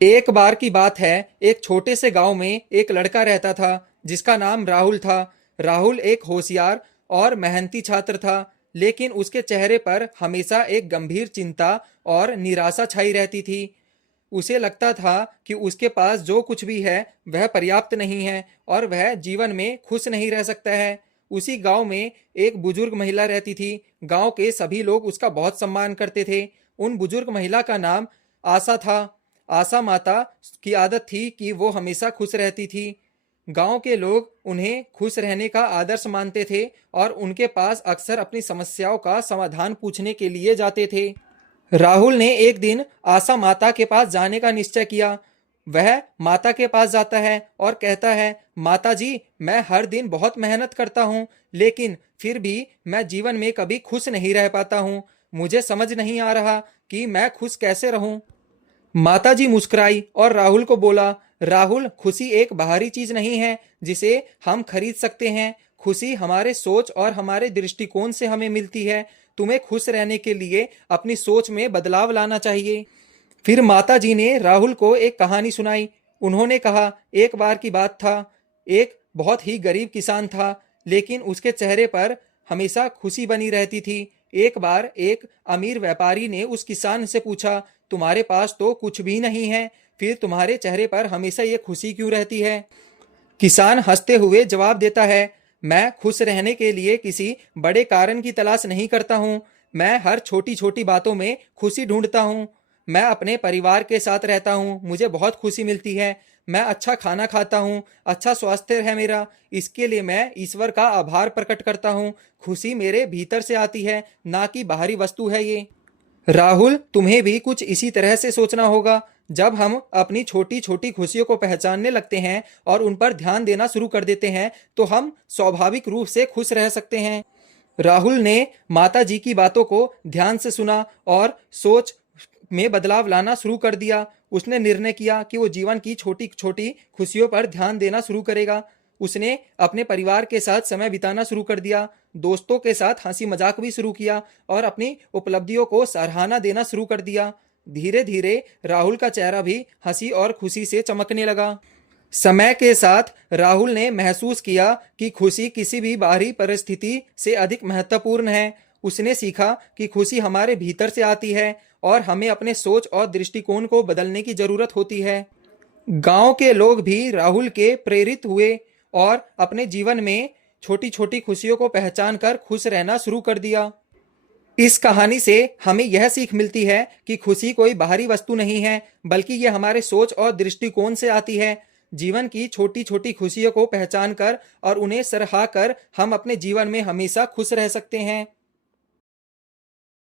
एक बार की बात है, एक छोटे से गांव में एक लड़का रहता था जिसका नाम राहुल था। राहुल एक होशियार और मेहनती छात्र था, लेकिन उसके चेहरे पर हमेशा एक गंभीर चिंता और निराशा छाई रहती थी। उसे लगता था कि उसके पास जो कुछ भी है वह पर्याप्त नहीं है और वह जीवन में खुश नहीं रह सकता है। उसी गांव में एक बुजुर्ग महिला रहती थी। गांव के सभी लोग उसका बहुत सम्मान करते थे। उन बुजुर्ग महिला का नाम आशा था। आशा माता की आदत थी कि वो हमेशा खुश रहती थी। गांव के लोग उन्हें खुश रहने का आदर्श मानते थे और उनके पास अक्सर अपनी समस्याओं का समाधान पूछने के लिए जाते थे। राहुल ने एक दिन आशा माता के पास जाने का निश्चय किया। वह माता के पास जाता है और कहता है, माता जी, मैं हर दिन बहुत मेहनत करता हूँ, लेकिन फिर भी मैं जीवन में कभी खुश नहीं रह पाता हूँ। मुझे समझ नहीं आ रहा कि मैं खुश कैसे रहूं। माताजी मुस्कुराई और राहुल को बोला, राहुल, खुशी एक बाहरी चीज नहीं है जिसे हम खरीद सकते हैं। खुशी हमारे सोच और हमारे दृष्टिकोण से हमें मिलती है। तुम्हें खुश रहने के लिए अपनी सोच में बदलाव लाना चाहिए। फिर माताजी ने राहुल को एक कहानी सुनाई। उन्होंने कहा, एक बार की बात था। एक बहुत ही गरीब किसान था, लेकिन उसके चेहरे पर हमेशा खुशी बनी रहती थी। एक बार एक अमीर व्यापारी ने उस किसान से पूछा, तुम्हारे पास तो कुछ भी नहीं है, फिर तुम्हारे चेहरे पर हमेशा ये खुशी क्यों रहती है? किसान हंसते हुए जवाब देता है, मैं खुश रहने के लिए किसी बड़े कारण की तलाश नहीं करता हूँ। मैं हर छोटी छोटी बातों में खुशी ढूंढता हूँ। मैं अपने परिवार के साथ रहता हूँ, मुझे बहुत खुशी मिलती है। मैं अच्छा खाना खाता हूँ, अच्छा स्वास्थ्य है मेरा, इसके लिए मैं ईश्वर का आभार प्रकट करता हूँ। खुशी मेरे भीतर से आती है, ना कि बाहरी वस्तु है ये। राहुल, तुम्हें भी कुछ इसी तरह से सोचना होगा। जब हम अपनी छोटी छोटी खुशियों को पहचानने लगते हैं और उन पर ध्यान देना शुरू कर देते हैं, तो हम स्वाभाविक रूप से खुश रह सकते हैं। राहुल ने माता जी की बातों को ध्यान से सुना और सोच में बदलाव लाना शुरू कर दिया। उसने निर्णय किया कि वो जीवन की छोटी छोटी खुशियों पर ध्यान देना शुरू करेगा। उसने अपने परिवार के साथ समय बिताना शुरू कर दिया, दोस्तों के साथ हंसी मजाक भी शुरू किया और अपनी उपलब्धियों को सराहना देना शुरू कर दिया। धीरे धीरे राहुल का चेहरा भी हंसी और खुशी से चमकने लगा। समय के साथ राहुल ने महसूस किया कि खुशी किसी भी बाहरी परिस्थिति से अधिक महत्वपूर्ण है। उसने सीखा कि खुशी हमारे भीतर से आती है और हमें अपने सोच और दृष्टिकोण को बदलने की जरूरत होती है। गांव के लोग भी राहुल के प्रेरित हुए और अपने जीवन में छोटी छोटी खुशियों को पहचान कर खुश रहना शुरू कर दिया। इस कहानी से हमें यह सीख मिलती है कि खुशी कोई बाहरी वस्तु नहीं है, बल्कि ये हमारे सोच और दृष्टिकोण से आती है। जीवन की छोटी छोटी खुशियों को पहचान कर और उन्हें सराह कर हम अपने जीवन में हमेशा खुश रह सकते हैं।